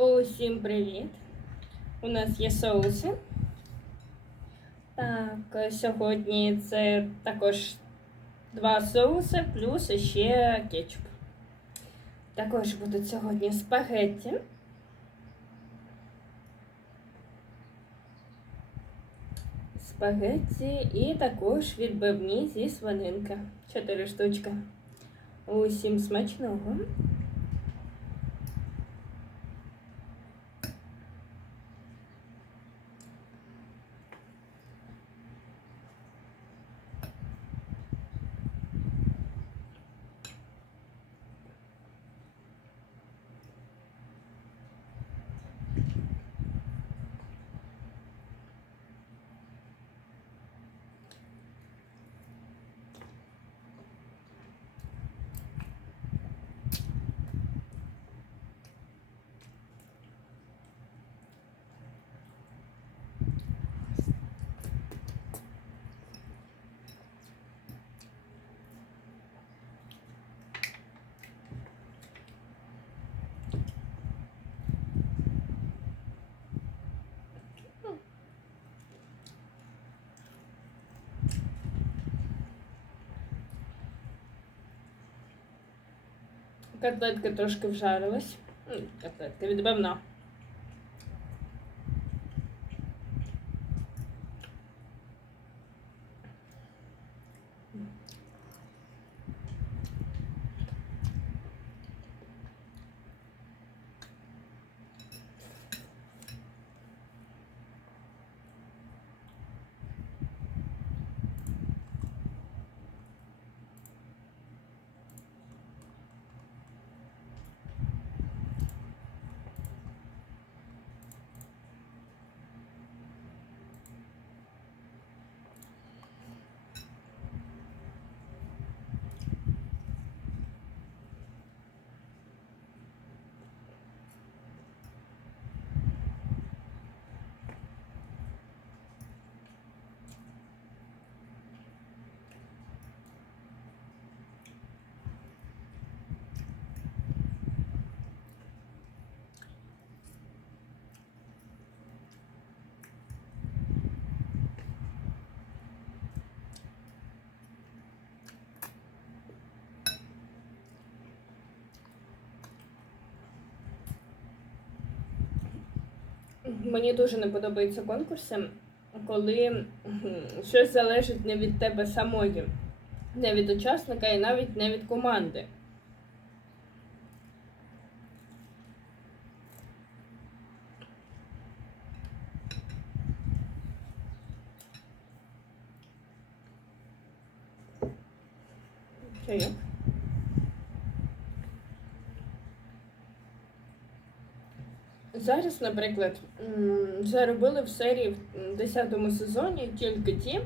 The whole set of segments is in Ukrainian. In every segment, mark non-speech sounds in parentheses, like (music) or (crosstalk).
Усім привіт! У нас є соуси. Так, сьогодні це також два соуси, плюс ще кетчуп. Також будуть сьогодні спагетті. Спагетті і також відбивні зі свининки. Чотири штучки. Усім смачного. Котлетка трошки вжарилась. Котлетка відбивна. Мені дуже не подобаються конкурси, коли щось залежить не від тебе самої, не від учасника і навіть не від команди. Чайок. Зараз, наприклад, заробили в серії в 10 сезоні тільки ті,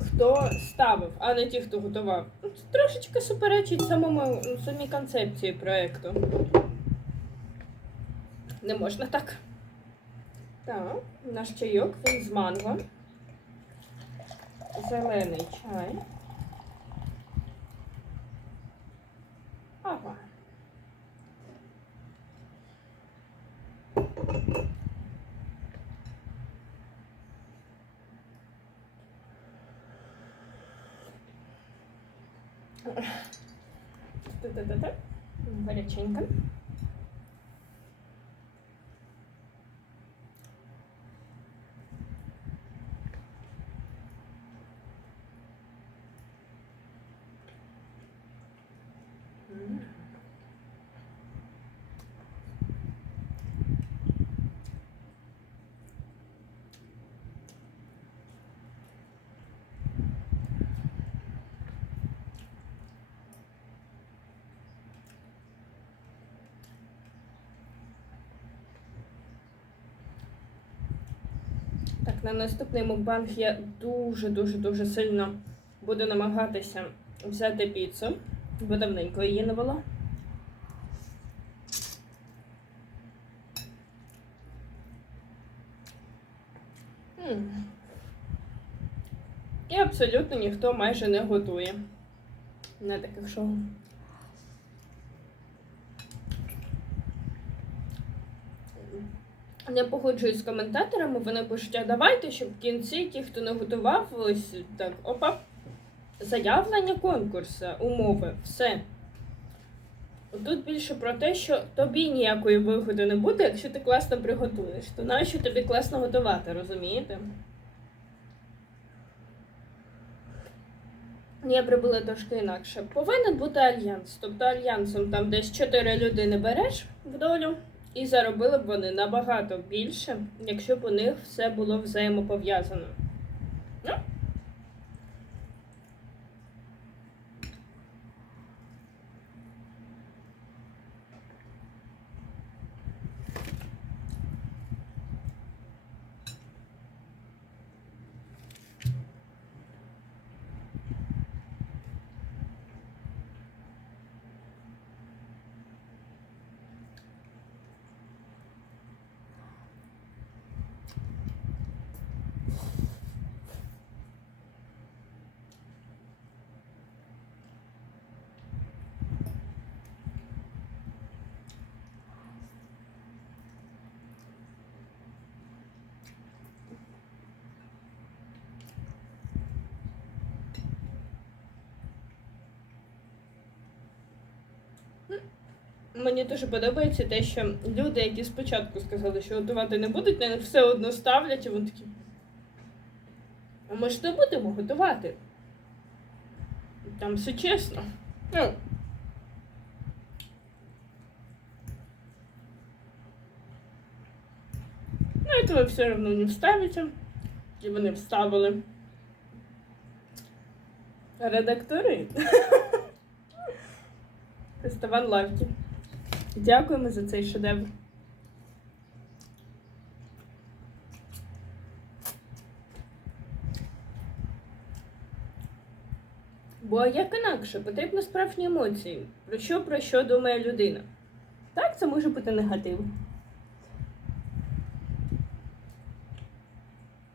хто ставив, а не ті, хто готував. Ну, Це трошечки суперечить самому самій концепції проєкту. Не можна так. Так, наш чайок, він з манго. Зелений чай. Ага. Та-та-та-та. Гаряченько. М. Так, на наступний мукбанг я дуже-дуже-дуже сильно буду намагатися взяти піцу, бо давненько її не було. І абсолютно ніхто майже не готує на таких шоу. Не погоджуюсь з коментаторами, вони пишуть, а давайте, щоб в кінці ті, хто не готував, ось так, опа, заявлення конкурсу, умови, все. Тут більше про те, що тобі ніякої вигоди не буде, якщо ти класно приготуєш. То нащо тобі класно готувати, розумієте? Я прибула трошки інакше. Повинен бути альянс. Тобто альянсом там десь 4 людини береш в долю, і заробили б вони набагато більше, якщо б у них все було взаємопов'язано. Мені дуже подобається те, що люди, які спочатку сказали, що готувати не будуть, них все одно ставлять, і вони такі. А ми ж не будемо готувати. Там все чесно. Ну. Ну, этого все равно не вставите. І вони вставили. Редактори. (laughs) Ставан Лавті. Дякуємо за цей шедевр. Бо як інакше, потрібно справжні емоції. Про що про що думає людина. Так, це може бути негатив.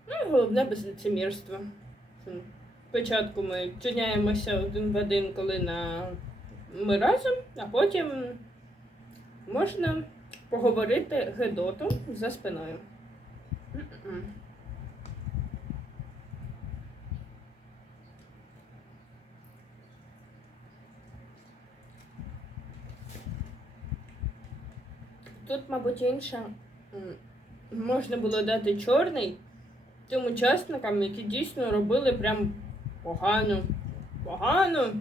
Ну і головне без лицемірства. Спочатку ми чиняємося один в один, коли на ми разом, а потім можна поговорити Гедоту за спиною. Тут, мабуть, інше. Можна було дати чорний тим учасникам, які дійсно робили прям погано. Погано.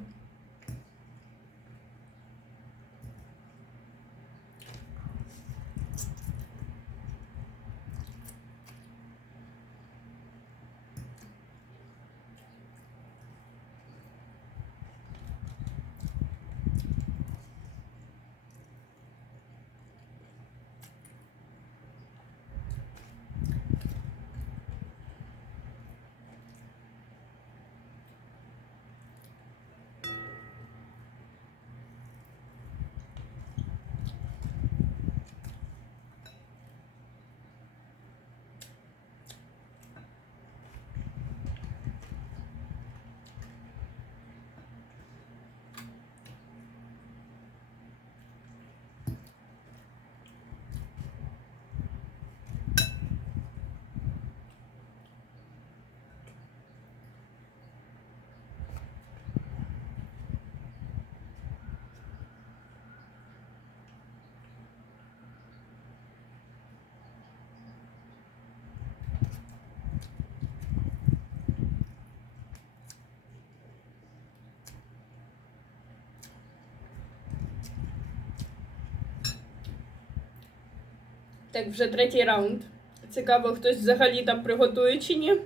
Так, вже третій раунд. Цікаво, хтось взагалі там приготує чи ні.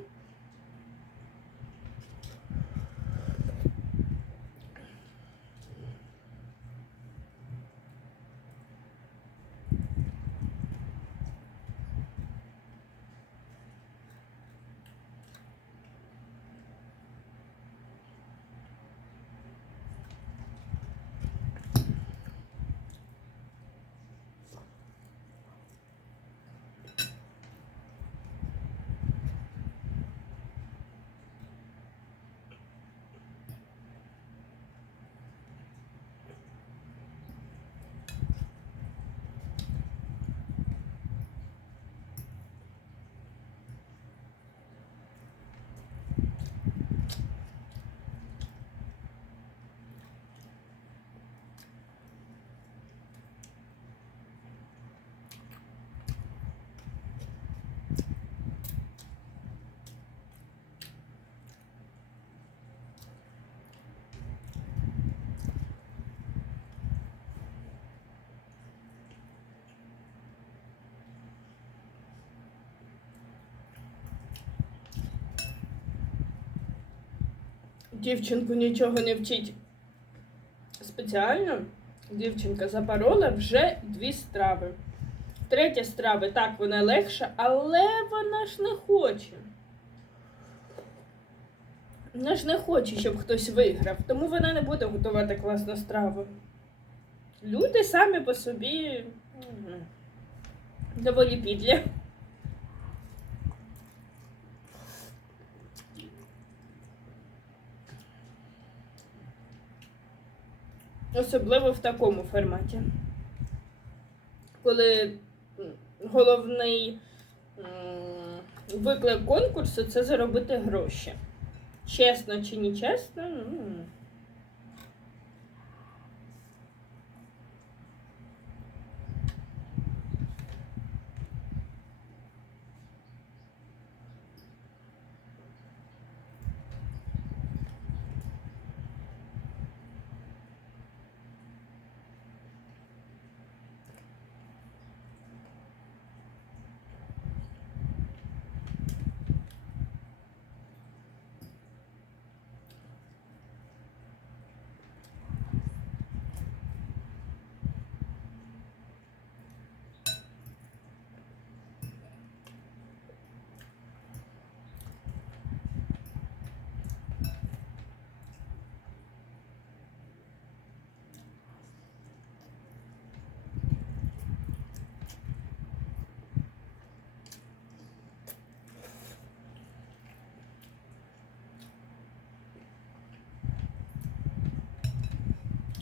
Дівчинку нічого не вчить спеціально. Дівчинка запорола вже дві страви. Третя страва, так, вона легша, але вона ж не хоче. Вона ж не хоче, щоб хтось виграв, тому вона не буде готувати класну страву. Люди самі по собі доволі підлі. Особливо в такому форматі. Коли головний виклик конкурсу це заробити гроші. Чесно чи не чесно? ну,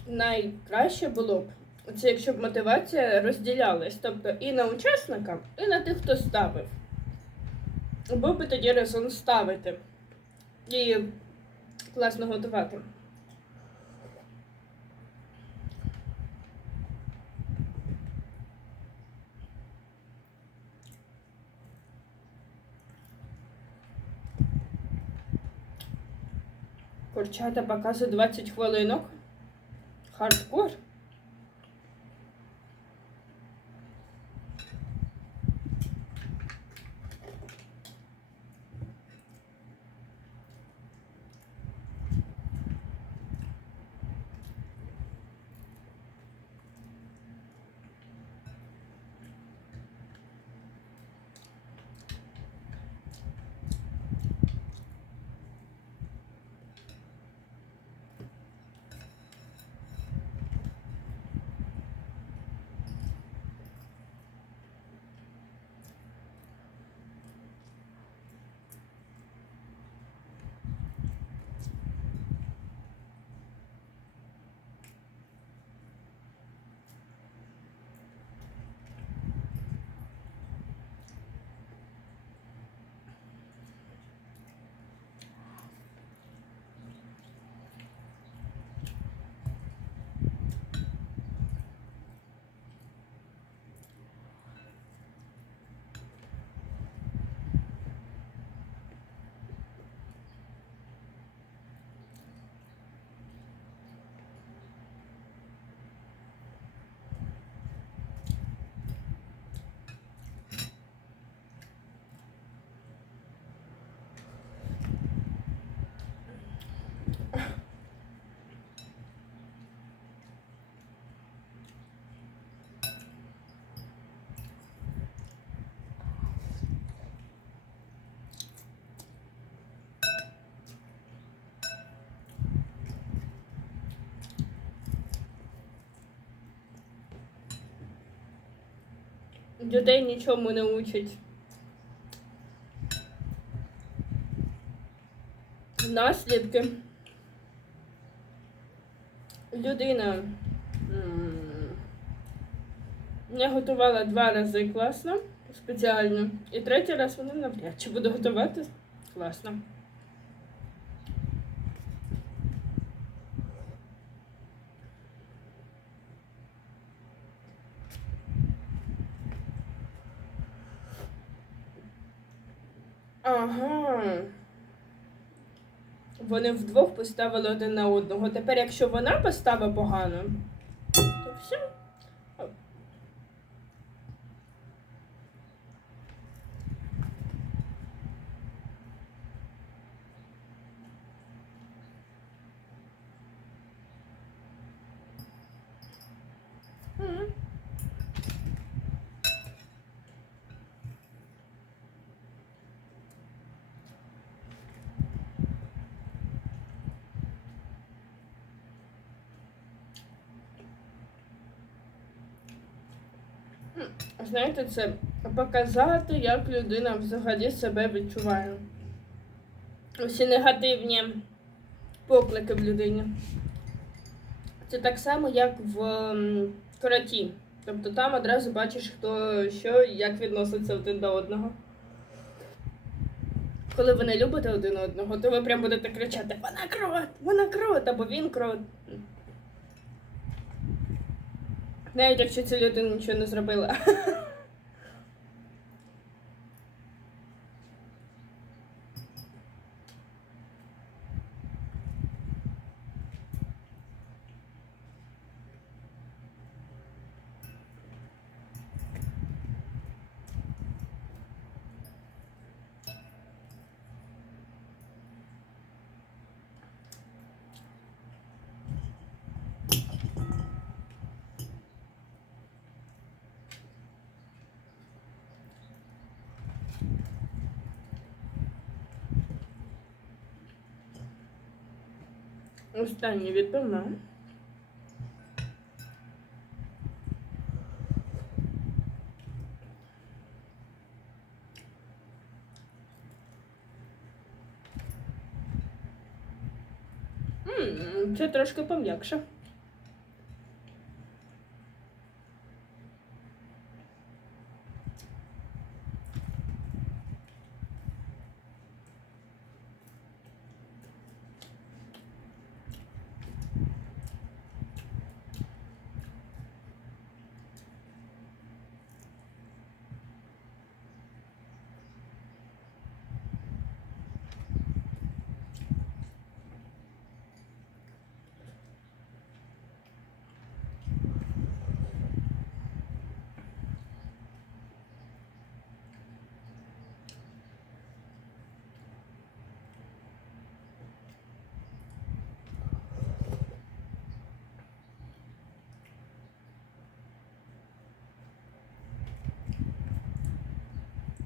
найкраще було б, це якщо б мотивація розділялась, тобто і на учасника, і на тих, хто ставив. Був би тоді резон ставити і класно готувати. Курчата показує 20 хвилинок. Hardcore. Людей нічому не учать. Наслідки. Людина не готувала два рази класно, спеціально. І третій раз вона навряд чи буде готувати класно. Ага. Вони вдвох поставили один на одного. Тепер, якщо вона поставить погано, то все. Знаєте, це показати, як людина взагалі себе відчуває. Усі негативні поклики в людині. Це так само, як в короті. Тобто там одразу бачиш, хто що як відноситься один до одного. Коли ви не любите один одного, то ви прям будете кричати Вона крот! Вона крот! або він крот. Навіть якщо ця людина нічого не зробила. (laughs) Останнє відбивна. Це трошки пом'якше.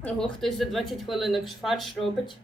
Ого, хтось за 20 хвилинок шварш робить.